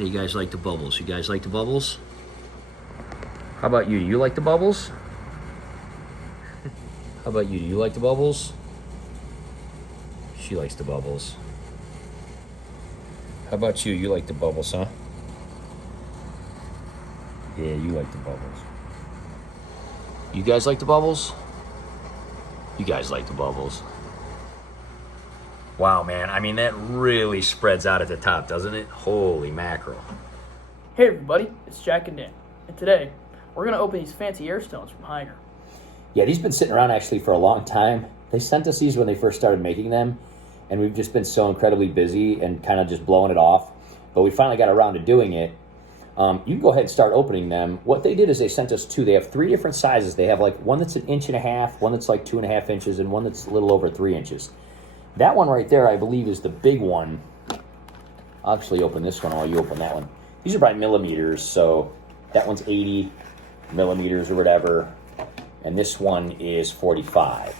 How do you guys like the bubbles? You guys like the bubbles? How about you? You like the bubbles? How about you? Do you like the bubbles? She likes the bubbles. How about you? You like the bubbles, huh? Yeah, you like the bubbles. You guys like the bubbles? You guys like the bubbles. Wow, man. I mean, that really spreads out at the top, doesn't it? Holy mackerel. Hey everybody, it's Jack and Dan, and today we're going to open these fancy air stones from Hygger. Yeah, these have been sitting around actually for a long time. They sent us these when they first started making them, and we've just been so incredibly busy and kind of just blowing it off. But we finally got around to doing it. You can go ahead and start opening them. What they did is they sent us two. They have three different sizes. They have like one that's 1.5 inches, one that's like 2.5 inches, and one that's a little over 3 inches. That one right there, I believe, is the big one. I'll actually open this one while you open that one. These are by millimeters, so that one's 80 millimeters or whatever, and this one is 45.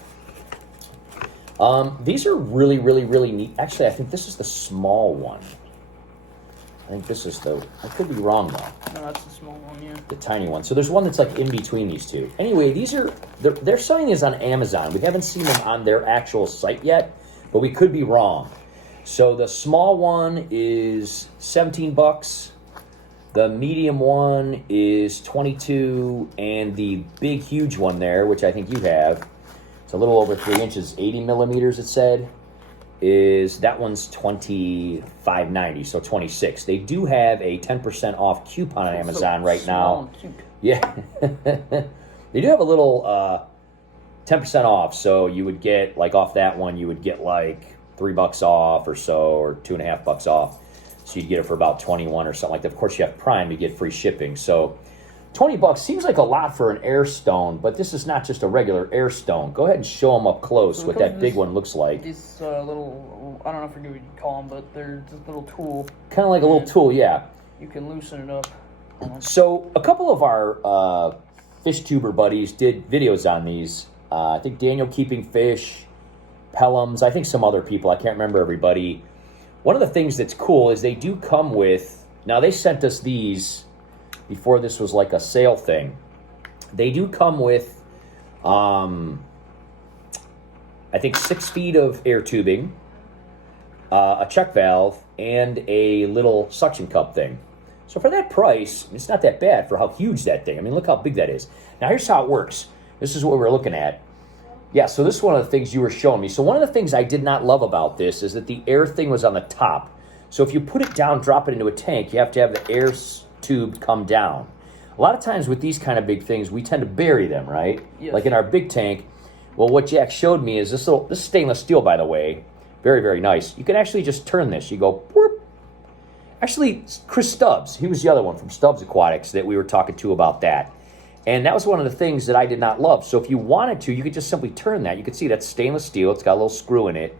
These are really, really, really neat. Actually, I think this is the small one. I think this is the, I could be wrong though. No, that's the small one, yeah. The tiny one. So there's one that's like in between these two. Anyway, these are, they're selling these on Amazon. We haven't seen them on their actual site yet, but we could be wrong. So the small one is 17 bucks. The medium one is 22, and the big, huge one there, which I think you have, it's a little over 3 inches, 80 millimeters, it said, is that one's $25.90, so 26. They do have a 10% off coupon on Amazon right now. Yeah, they do have a little 10% off. So you would get like off that one, you would get like $3 off or so, or $2.50 off. So you'd get it for about 21 or something like that. Of course, you have Prime, you get free shipping. So $20 seems like a lot for an air stone, but this is not just a regular air stone. Go ahead and show them up close what that big one looks like. These little, I don't know if what you call them, but they're just a little tool. Kind of like a little tool, yeah. You can loosen it up. So a couple of our fish tuber buddies did videos on these. I think Daniel Keeping Fish, Pelhams, I think some other people. I can't remember everybody. One of the things that's cool is they do come with, now they sent us these before this was like a sale thing. They do come with, I think 6 feet of air tubing, a check valve, and a little suction cup thing. So for that price, it's not that bad for how huge that thing. I mean, look how big that is. Now here's how it works. This is what we're looking at. Yeah, so this is one of the things you were showing me. So one of the things I did not love about this is that the air thing was on the top. So if you put it down, drop it into a tank, you have to have the air tube come down. A lot of times with these kind of big things, we tend to bury them, right? Yes. Like in our big tank. Well, what Jack showed me is this is stainless steel, by the way. Very, very nice. You can actually just turn this. You go, whoop. Actually, Chris Stubbs, he was the other one from Stubbs Aquatics that we were talking to about that. And that was one of the things that I did not love. So if you wanted to, you could just simply turn that. You can see that's stainless steel. It's got a little screw in it.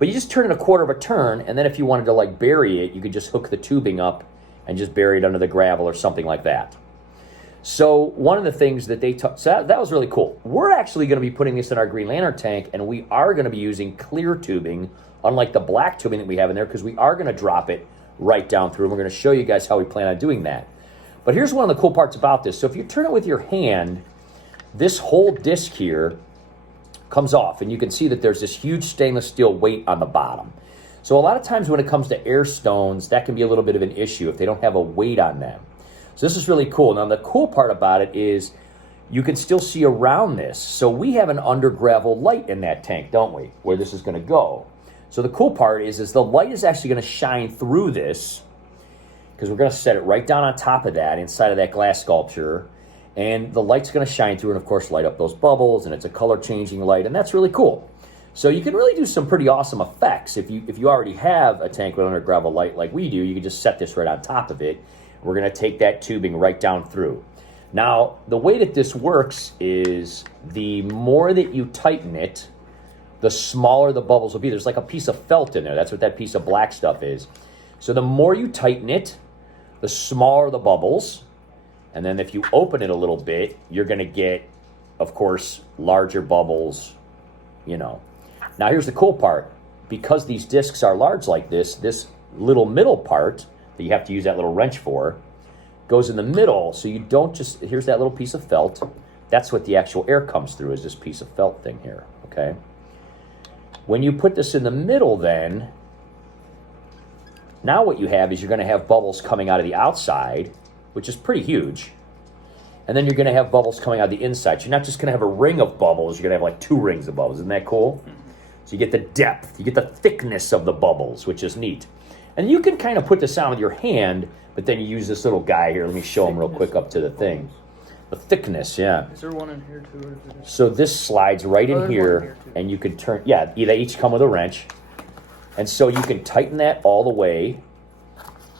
But you just turn it 1/4 of a turn, and then if you wanted to like bury it, you could just hook the tubing up and just bury it under the gravel or something like that. So one of the things that they took, so that was really cool. We're actually going to be putting this in our Green Lantern tank, and we are going to be using clear tubing, unlike the black tubing that we have in there, because we are going to drop it right down through, and we're going to show you guys how we plan on doing that. But here's one of the cool parts about this. So if you turn it with your hand, this whole disc here comes off, and you can see that there's this huge stainless steel weight on the bottom. So a lot of times when it comes to air stones, that can be a little bit of an issue if they don't have a weight on them. So this is really cool. Now the cool part about it is you can still see around this. So we have an under gravel light in that tank, don't we? Where this is going to go. So the cool part is the light is actually going to shine through this, because we're going to set it right down on top of that, inside of that glass sculpture. And the light's going to shine through and, of course, light up those bubbles. And it's a color-changing light. And that's really cool. So you can really do some pretty awesome effects. If you already have a tank with under gravel light like we do, you can just set this right on top of it. We're going to take that tubing right down through. Now, the way that this works is the more that you tighten it, the smaller the bubbles will be. There's like a piece of felt in there. That's what that piece of black stuff is. So the more you tighten it, the smaller the bubbles. And then if you open it a little bit, you're going to get, of course, larger bubbles, you know. Now, here's the cool part. Because these discs are large like this little middle part that you have to use that little wrench for goes in the middle, so you don't just, here's that little piece of felt. That's what the actual air comes through, is this piece of felt thing here, okay? When you put this in the middle then, now what you have is you're going to have bubbles coming out of the outside, which is pretty huge. And then you're going to have bubbles coming out of the inside. So you're not just going to have a ring of bubbles, you're going to have like 2 rings of bubbles. Isn't that cool? So you get the depth, you get the thickness of the bubbles, which is neat. And you can kind of put this on with your hand, but then you use this little guy here. Let me show him real quick up to the thing. The thickness, yeah. Is there one in here too? Or is it just... So this slides right in there's here, one in here too. and you can turn, yeah, they each come with a wrench. And so you can tighten that all the way,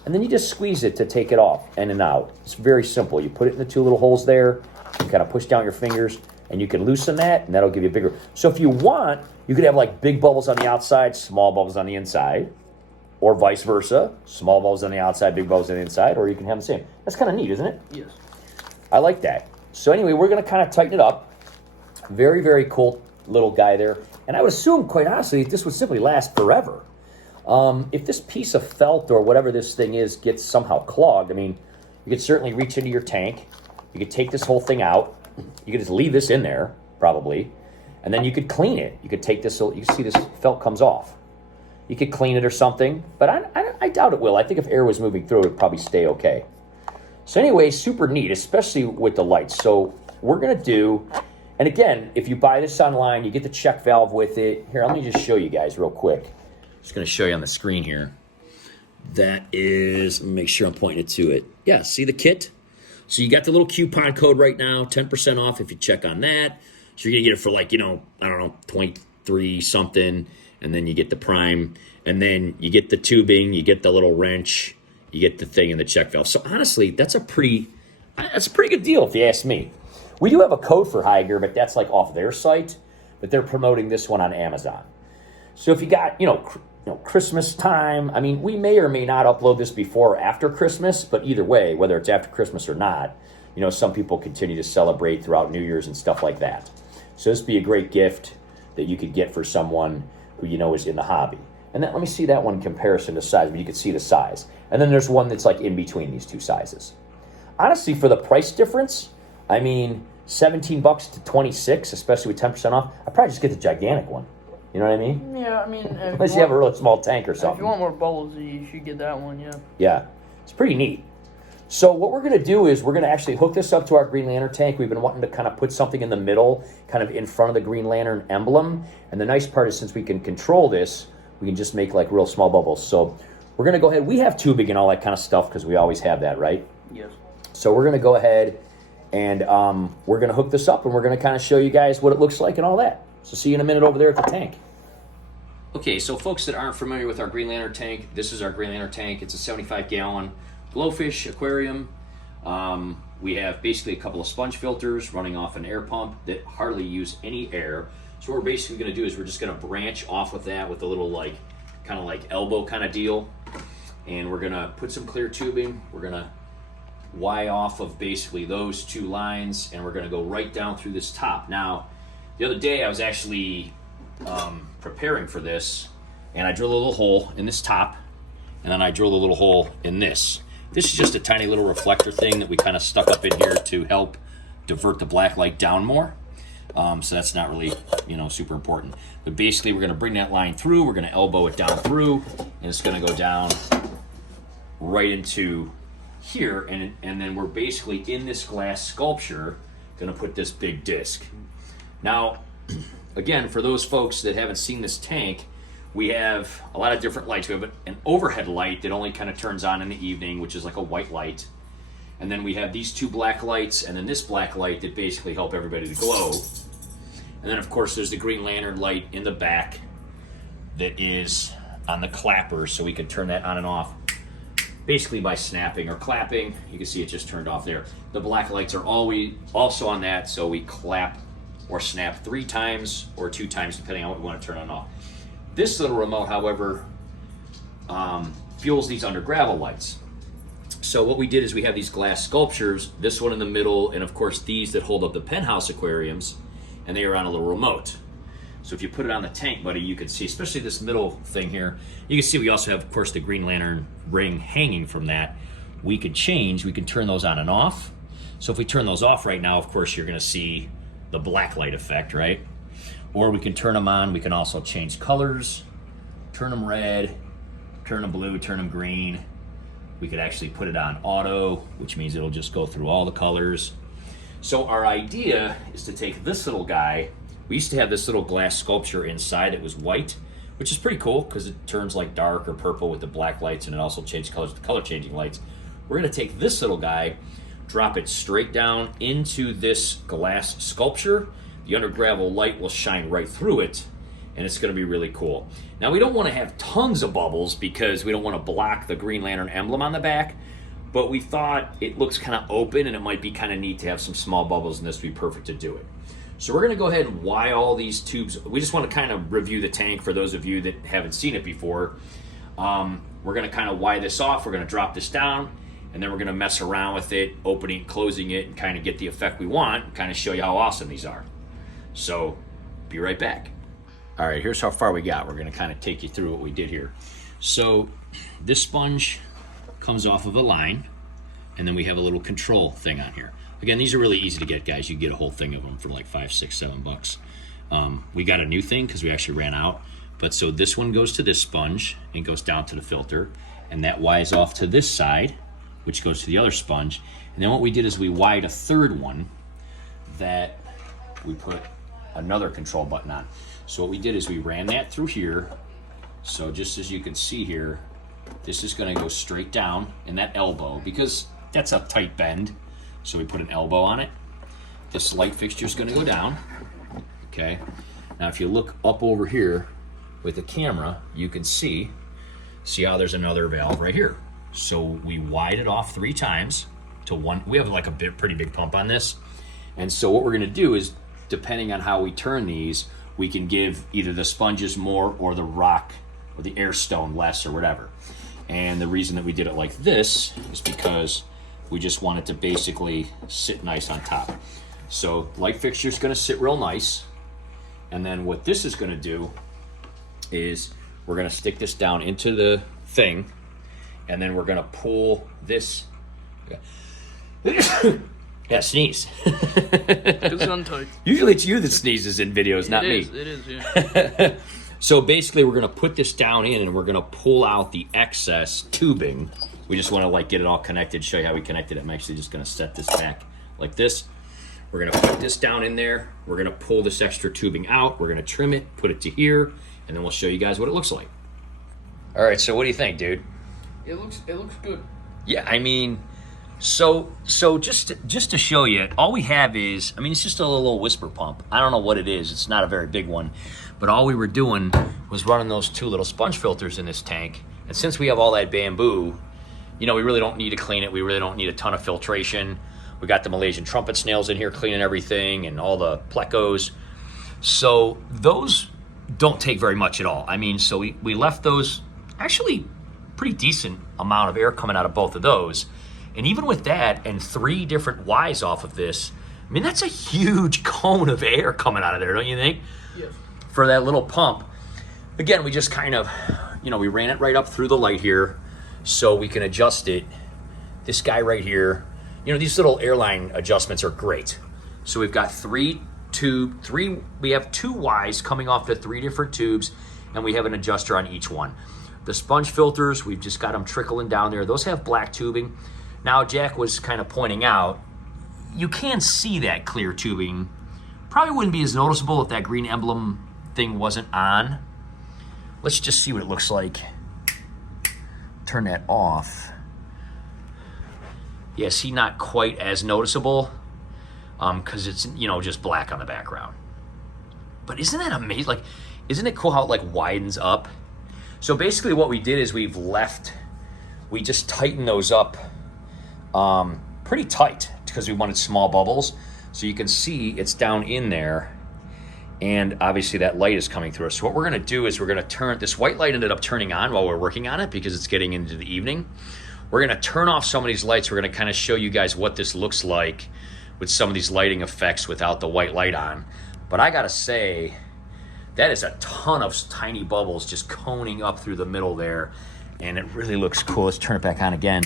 and then you just squeeze it to take it off, in and out. It's very simple. You put it in the 2 little holes there, you kind of push down your fingers, and you can loosen that, and that'll give you a bigger. So if you want, you could have like big bubbles on the outside, small bubbles on the inside, or vice versa. Small bubbles on the outside, big bubbles on the inside, or you can have the same. That's kind of neat, isn't it? Yes. I like that. So anyway, we're going to kind of tighten it up. Very, very cool little guy there. And I would assume, quite honestly, this would simply last forever. If this piece of felt or whatever this thing is gets somehow clogged, I mean, you could certainly reach into your tank. You could take this whole thing out. You could just leave this in there, probably. And then you could clean it. You could take this, you can see this felt comes off. You could clean it or something, but I doubt it will. I think if air was moving through it, would probably stay okay. So anyway, super neat, especially with the lights. So we're going to do, and again, if you buy this online, you get the check valve with it. Here, let me just show you guys real quick. Just going to show you on the screen here. That is, let me make sure I'm pointing it to it. Yeah, see the kit? So you got the little coupon code right now, 10% off if you check on that. So you're going to get it for like, I don't know, 23 something. And then you get the prime. And then you get the tubing, you get the little wrench, you get the thing in the check valve. So honestly, that's a pretty good deal if you ask me. We do have a code for Hygger, but that's like off their site. But they're promoting this one on Amazon. So if you got, Christmas time, I mean, we may or may not upload this before or after Christmas, but either way, whether it's after Christmas or not, some people continue to celebrate throughout New Year's and stuff like that. So this would be a great gift that you could get for someone who is in the hobby. And then let me see that one in comparison to size, but you can see the size. And then there's one that's like in between these 2 sizes. Honestly, for the price difference, I mean, $17 to $26, especially with 10% off, I'd probably just get the gigantic one. You know what I mean? Yeah, I mean... Unless you have a really small tank or something. If you want more bubbles, you should get that one, yeah. Yeah, it's pretty neat. So what we're going to do is we're going to actually hook this up to our Green Lantern tank. We've been wanting to kind of put something in the middle, kind of in front of the Green Lantern emblem. And the nice part is since we can control this, we can just make like real small bubbles. So we're going to go ahead. We have tubing and all that kind of stuff because we always have that, right? Yes. So we're going to go ahead and we're going to hook this up and we're going to kind of show you guys what it looks like and all that. So see you in a minute over there at the tank. Okay, so folks that aren't familiar with our Green Lantern tank, this is our Green Lantern tank. It's a 75-gallon glowfish aquarium. We have basically a couple of sponge filters running off an air pump that hardly use any air. So what we're basically going to do is we're just going to branch off with that with a little kind of like elbow kind of deal. And we're going to put some clear tubing. We're going to Y off of basically those 2 lines, and we're going to go right down through this top. Now, the other day I was actually preparing for this, and I drilled a little hole in this top, and then I drilled a little hole in this. This is just a tiny little reflector thing that we kind of stuck up in here to help divert the black light down more. So that's not really, super important. But basically, we're going to bring that line through. We're going to elbow it down through, and it's going to go down right into here. And then we're basically in this glass sculpture going to put this big disc. Now, again, for those folks that haven't seen this tank, we have a lot of different lights. We have an overhead light that only kind of turns on in the evening, which is like a white light. And then we have these 2 black lights, and then this black light that basically help everybody to glow. And then, of course, there's the Green Lantern light in the back that is on the clapper, so we can turn that on and off basically by snapping or clapping. You can see it just turned off there. The black lights are always also on that, so we clap or snap 3 times or 2 times, depending on what we want to turn on and off. This little remote, however, fuels these under gravel lights. So what we did is we have these glass sculptures, this one in the middle, and of course these that hold up the penthouse aquariums, and they are on a little remote. So if you put it on the tank, buddy, you can see, especially this middle thing here, you can see we also have, of course, the Green Lantern ring hanging from that. We could change, we can turn those on and off. So if we turn those off right now, of course, you're gonna see the black light effect, right? Or we can turn them on. We can also change colors, turn them red, turn them blue, turn them green. We could actually put it on auto, which means it'll just go through all the colors. So our idea is to take this little guy. We used to have this little glass sculpture inside that was white, which is pretty cool because it turns like dark or purple with the black lights, and it also changes colors with the color changing lights. We're gonna take this little guy, drop it straight down into this glass sculpture. The under gravel light will shine right through it, and it's gonna be really cool. Now, we don't wanna have tons of bubbles because we don't wanna block the Green Lantern emblem on the back, but we thought it looks kind of open and it might be kind of neat to have some small bubbles, and this would be perfect to do it. So we're gonna go ahead and wire all these tubes. We just wanna kind of review the tank for those of you that haven't seen it before. We're gonna kind of wire this off, we're gonna drop this down, and then we're gonna mess around with it, opening, closing it, and kind of get the effect we want, and kind of show you how awesome these are. So, be right back. All right, here's how far we got. We're gonna kind of take you through what we did here. So, this sponge comes off of a line, and then we have a little control thing on here. Again, these are really easy to get, guys. You get a whole thing of them for like $5, $6, $7. We got a new thing because we actually ran out. But so this one goes to this sponge and goes down to the filter, and that wires off to this side, which goes to the other sponge. And then what we did is we wired a third one that we put another control button on. So what we did is we ran that through here. So just as you can see here, this is gonna go straight down in that elbow because that's a tight bend. So we put an elbow on it. This light fixture is gonna go down, okay? Now if you look up over here with the camera, you can see how there's another valve right here. So we wired it off 3 times to one. We have like a pretty big pump on this. And so what we're gonna do is, depending on how we turn these, we can give either the sponges more or the rock or the air stone less or whatever. And the reason that we did it like this is because we just want it to basically sit nice on top. So light fixture is gonna sit real nice. And then what this is gonna do is we're gonna stick this down into the thing, and then we're gonna pull this. Yeah, sneeze. It's untight. Usually it's you that sneezes in videos, not me. It is, yeah. So basically we're gonna put this down in and we're gonna pull out the excess tubing. We just wanna like get it all connected, show you how we connected it. I'm actually just gonna set this back like this. We're gonna put this down in there. We're gonna pull this extra tubing out. We're gonna trim it, put it to here, and then we'll show you guys what it looks like. All right, so what do you think, dude? It looks good. Yeah, I mean, so just to show you, all we have is, I mean, it's just a little whisper pump. I don't know what it is. It's not a very big one, but all we were doing was running those 2 little sponge filters in this tank. And since we have all that bamboo, you know, we really don't need to clean it. We really don't need a ton of filtration. We got the Malaysian trumpet snails in here cleaning everything and all the plecos. So those don't take very much at all. I mean, so we left those actually pretty decent amount of air coming out of both of those. And even with that and 3 different Ys off of this, I mean, that's a huge cone of air coming out of there, don't you think? Yes. For that little pump. Again, we just kind of, you know, we ran it right up through the light here so we can adjust it. This guy right here, you know, these little airline adjustments are great. So we've got we have 2 Ys coming off the 3 different tubes, and we have an adjuster on each one. The sponge filters, we've just got them trickling down there. Those have black tubing. Now, Jack was kind of pointing out, you can see that clear tubing. Probably wouldn't be as noticeable if that green emblem thing wasn't on. Let's just see what it looks like. Turn that off. Yeah, see, not quite as noticeable because it's, you know, just black on the background. But isn't that amazing? Like, isn't it cool how it like widens up? So basically what we did is we just tightened those up pretty tight because we wanted small bubbles. So you can see it's down in there, and obviously that light is coming through. So what we're gonna do is we're gonna turn, this white light ended up turning on while we're working on it because it's getting into the evening. We're gonna turn off some of these lights. We're gonna kind of show you guys what this looks like with some of these lighting effects without the white light on. But I gotta say, That is a ton of tiny bubbles just coning up through the middle there. And it really looks cool. Let's turn it back on again.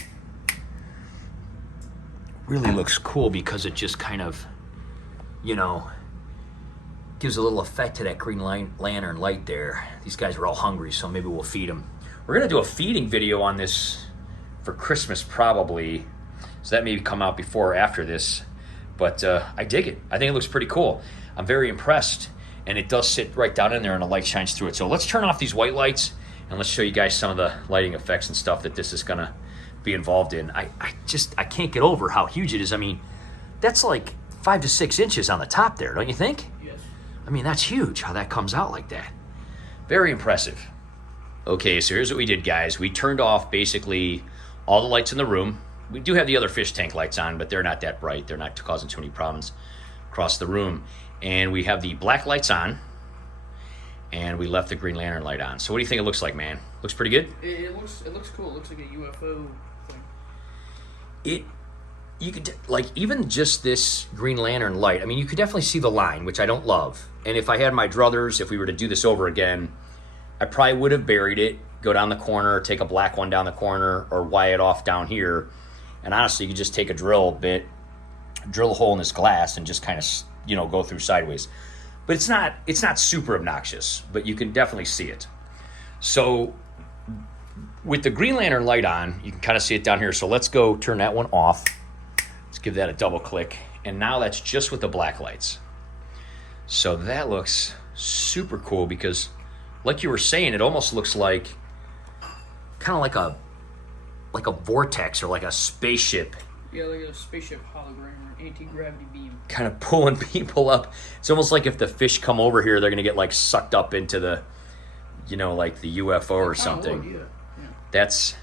Really looks cool because it just kind of, you know, gives a little effect to that green lantern light there. These guys are all hungry, so maybe we'll feed them. We're gonna do a feeding video on this for Christmas probably. So that may come out before or after this. But I dig it. I think it looks pretty cool. I'm very impressed. And it does sit right down in there and the light shines through it. So let's turn off these white lights and let's show you guys some of the lighting effects and stuff that this is gonna be involved in. I can't get over how huge it is. I mean, that's like 5 to 6 inches on the top there, don't you think? Yes. I mean, that's huge how that comes out like that. Very impressive. Okay, so here's what we did, guys. We turned off basically all the lights in the room. We do have the other fish tank lights on, but they're not that bright. They're not causing too many problems across the room. And we have the black lights on, and we left the green lantern light on. So what do you think it looks like, man? Looks pretty good? It looks cool. It looks like a UFO thing. You could, like, even just this green lantern light, I mean, you could definitely see the line, which I don't love. And if I had my druthers, if we were to do this over again, I probably would have buried it, go down the corner, take a black one down the corner, or wire it off down here. And honestly, you could just take a drill bit, drill a hole in this glass, and just kind of, you know, go through sideways. But it's not super obnoxious, but you can definitely see it. So with the green lantern light on, you can kind of see it down here. So let's go turn that one off. Let's give that a double click. And now that's just with the black lights. So that looks super cool because, like you were saying, it almost looks like kind of like a vortex or like a spaceship. Yeah, like a spaceship hologram or anti-gravity beam. Kind of pulling people up. It's almost like if the fish come over here, they're going to get like sucked up into the, you know, like the UFO or something. Yeah. That's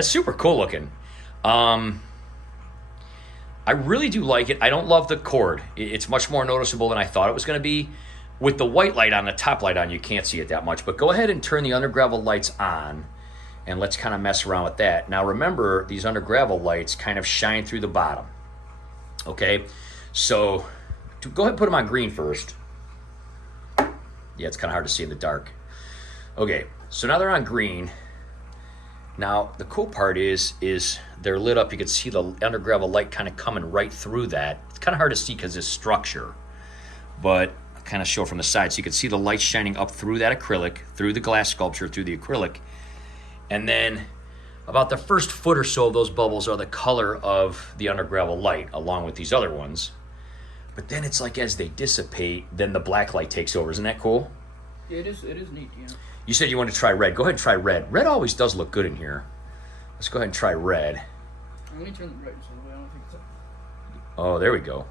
super cool looking. I really do like it. I don't love the cord. It's much more noticeable than I thought it was going to be. With the white light on, the top light on, you can't see it that much. But go ahead and turn the under gravel lights on, and let's kind of mess around with that. Now remember, these under gravel lights kind of shine through the bottom. Okay, so go ahead and put them on green first. Yeah, it's kind of hard to see in the dark. Okay, so now they're on green. Now the cool part is they're lit up. You can see the under gravel light kind of coming right through that. It's kind of hard to see because it's structure, but I'll kind of show from the side so you can see the light shining up through that acrylic, through the glass sculpture, through the acrylic. And then about the first foot or so of those bubbles are the color of the under gravel light, along with these other ones. But then it's like as they dissipate, then the black light takes over. Isn't that cool? Yeah, it is neat, yeah. You said you wanted to try red. Go ahead and try red. Red always does look good in here. Let's go ahead and try red. Let me turn the brightness on the way. I don't think so. Oh, there we go.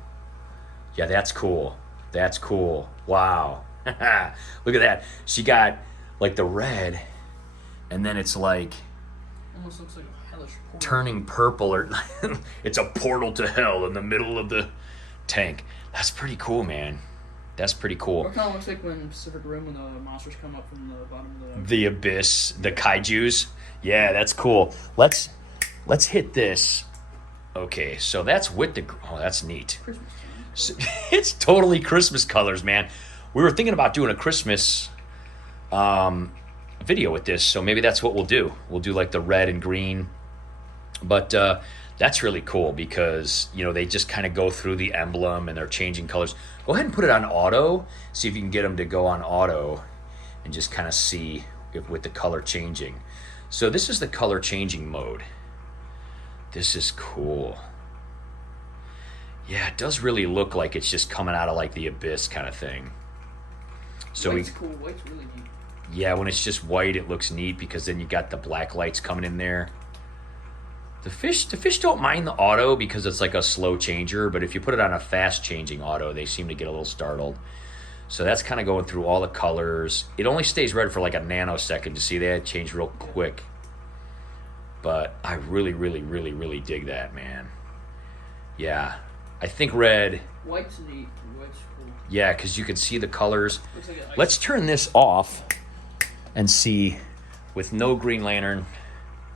Yeah, that's cool. That's cool. Wow. Look at that. She got like the red, and then it's like Almost looks like a hellish portal. turning purple, or it's a portal to hell in the middle of the tank. That's pretty cool, man. That's pretty cool. It kind of looks like when Pacific Rim, when the monsters come up from the bottom of The abyss, the kaijus. Yeah, that's cool. Let's hit this. Okay, so that's with the. Oh, that's neat. Christmas time. So, it's totally Christmas colors, man. We were thinking about doing a Christmas video with this, so maybe that's what we'll do. We'll do like the red and green. But that's really cool because, you know, they just kind of go through the emblem and they're changing colors. Go ahead and put it on auto. See if you can get them to go on auto and just kind of see if, with the color changing. So this is the color changing mode. This is cool. Yeah, it does really look like it's just coming out of like the abyss kind of thing. So White's cool. White's really neat. Yeah, when it's just white, it looks neat because then you got the black lights coming in there. The fish don't mind the auto because it's like a slow changer, but if you put it on a fast changing auto, they seem to get a little startled. So that's kind of going through all the colors. It only stays red for like a nanosecond to see that change real quick. But I really, really, really, really dig that, man. Yeah, I think red. White's neat. White's cool. Yeah, because you can see the colors. Looks like an ice. Let's turn this off and see with no green lantern.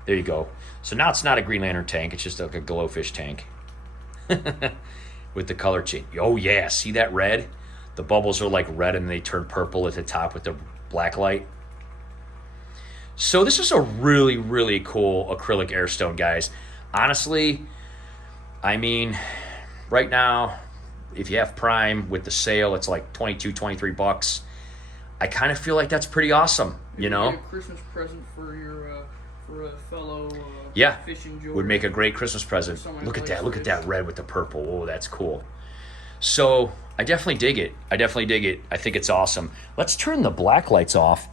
There you go. So now it's not a green lantern tank. It's just like a glowfish tank with the color change. Oh, yeah. See that red? The bubbles are like red and they turn purple at the top with the black light. So this is a really, really cool acrylic airstone, guys. Honestly, I mean, right now, if you have Prime with the sale, it's like $22-23. I kind of feel like that's pretty awesome, you know? A Christmas present for your for a fellow yeah, fishing enjoyer. would make a great Christmas present. Look at that. Look at that red with the purple. Oh, that's cool. So I definitely dig it. I definitely dig it. I think it's awesome. Let's turn the black lights off.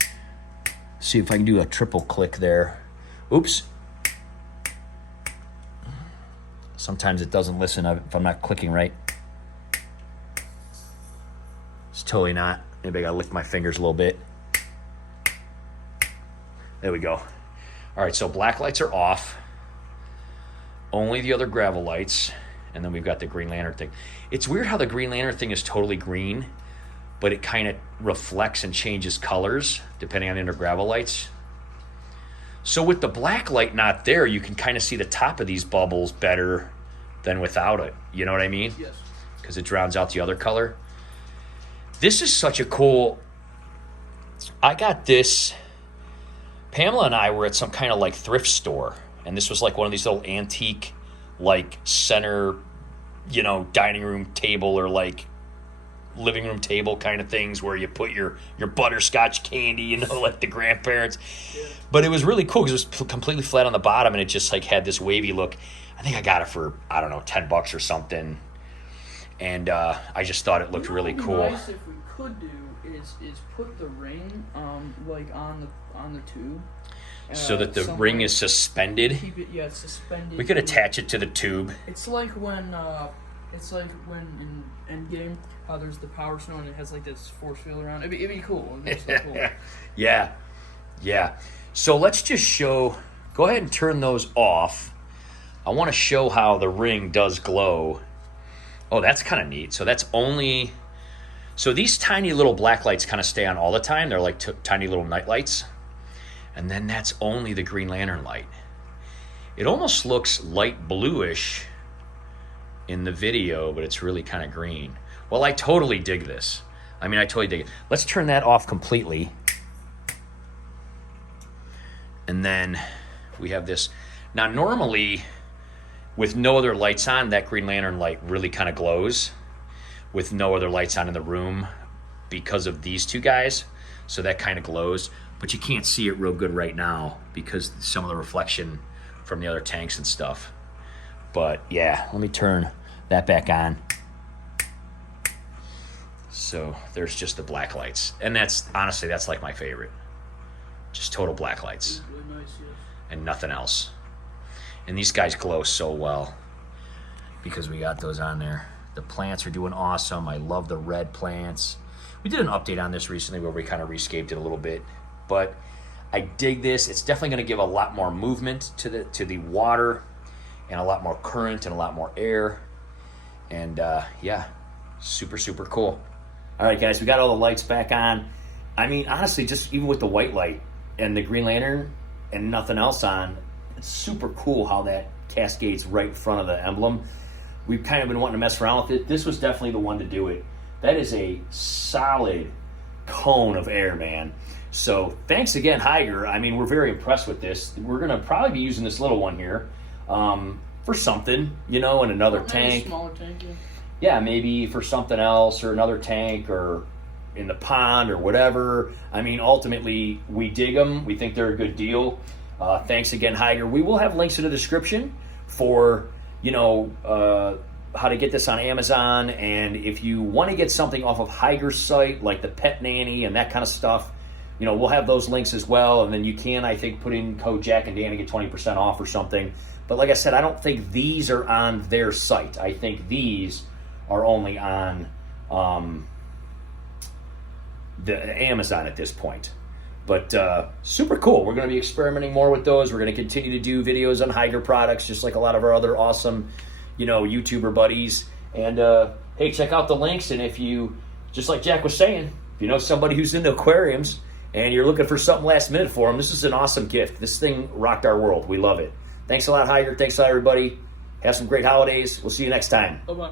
See if I can do a triple click there. Oops. Sometimes it doesn't listen if I'm not clicking right. It's totally not. Maybe I gotta lick my fingers a little bit. There we go. All right, so black lights are off. Only the other gravel lights. And then we've got the Green Lantern thing. It's weird how the Green Lantern thing is totally green, but it kind of reflects and changes colors depending on the under gravel lights. So with the black light not there, you can kind of see the top of these bubbles better than without it. You know what I mean? Yes. Because it drowns out the other color. This is such a cool... I got this... Pamela and I were at some kind of like thrift store, and this was like one of these little antique, like center, you know, dining room table or like living room table kind of things where you put your butterscotch candy, you know, like the grandparents. Yeah. But it was really cool because it was completely flat on the bottom and it just like had this wavy look. I think I got it for, I don't know, $10 or something. And I just thought it looked really cool. Nice if we could do is put the ring like on the tube. So that the ring is suspended. Keep it, yeah, it's suspended. We could attach it to the tube. It's like when in Endgame, how there's the Power Stone and it has like this force field around. It'd be cool. It'd be so cool. Yeah. So let's just show. Go ahead and turn those off. I want to show how the ring does glow. Oh, that's kind of neat. So that's only. So these tiny little black lights kind of stay on all the time. They're like tiny little night lights. And then that's only the Green Lantern light. It almost looks light bluish in the video, but it's really kind of green. Well, I totally dig this. I mean, I totally dig it. Let's turn that off completely. And then we have this. Now, normally, with no other lights on, that Green Lantern light really kind of glows with no other lights on in the room because of these two guys. So that kind of glows. But you can't see it real good right now because some of the reflection from the other tanks and stuff. But yeah, let me turn that back on. So there's just the black lights. And that's, honestly, that's like my favorite. Just total black lights. Really nice, yes. And nothing else. And these guys glow so well because we got those on there. The plants are doing awesome. I love the red plants. We did an update on this recently where we kind of rescaped it a little bit. But I dig this. It's definitely going to give a lot more movement to the water and a lot more current and a lot more air. And yeah, super, super cool. All right, guys, we got all the lights back on. I mean, honestly, just even with the white light and the Green Lantern and nothing else on, it's super cool how that cascades right in front of the emblem. We've kind of been wanting to mess around with it. This was definitely the one to do it. That is a solid cone of air, man. So thanks again, Hygger. I mean, we're very impressed with this. We're going to probably be using this little one here for something, you know, in another tank. Smaller tank, yeah. Yeah, maybe for something else or another tank or in the pond or whatever. I mean, ultimately, we dig them. We think they're a good deal. Thanks again, Hygger. We will have links in the description for, you know, how to get this on Amazon. And if you want to get something off of Hygger's site, like the Pet Nanny and that kind of stuff, you know, we'll have those links as well. And then you can, I think, put in code Jack and Dan and get 20% off or something. But like I said, I don't think these are on their site. I think these are only on the Amazon at this point. But super cool. We're going to be experimenting more with those. We're going to continue to do videos on Hygger products, just like a lot of our other awesome, you know, YouTuber buddies. And hey, check out the links. And if you, just like Jack was saying, if you know somebody who's into aquariums and you're looking for something last minute for them, this is an awesome gift. This thing rocked our world. We love it. Thanks a lot, Hygger. Thanks a lot, everybody. Have some great holidays. We'll see you next time. Bye-bye.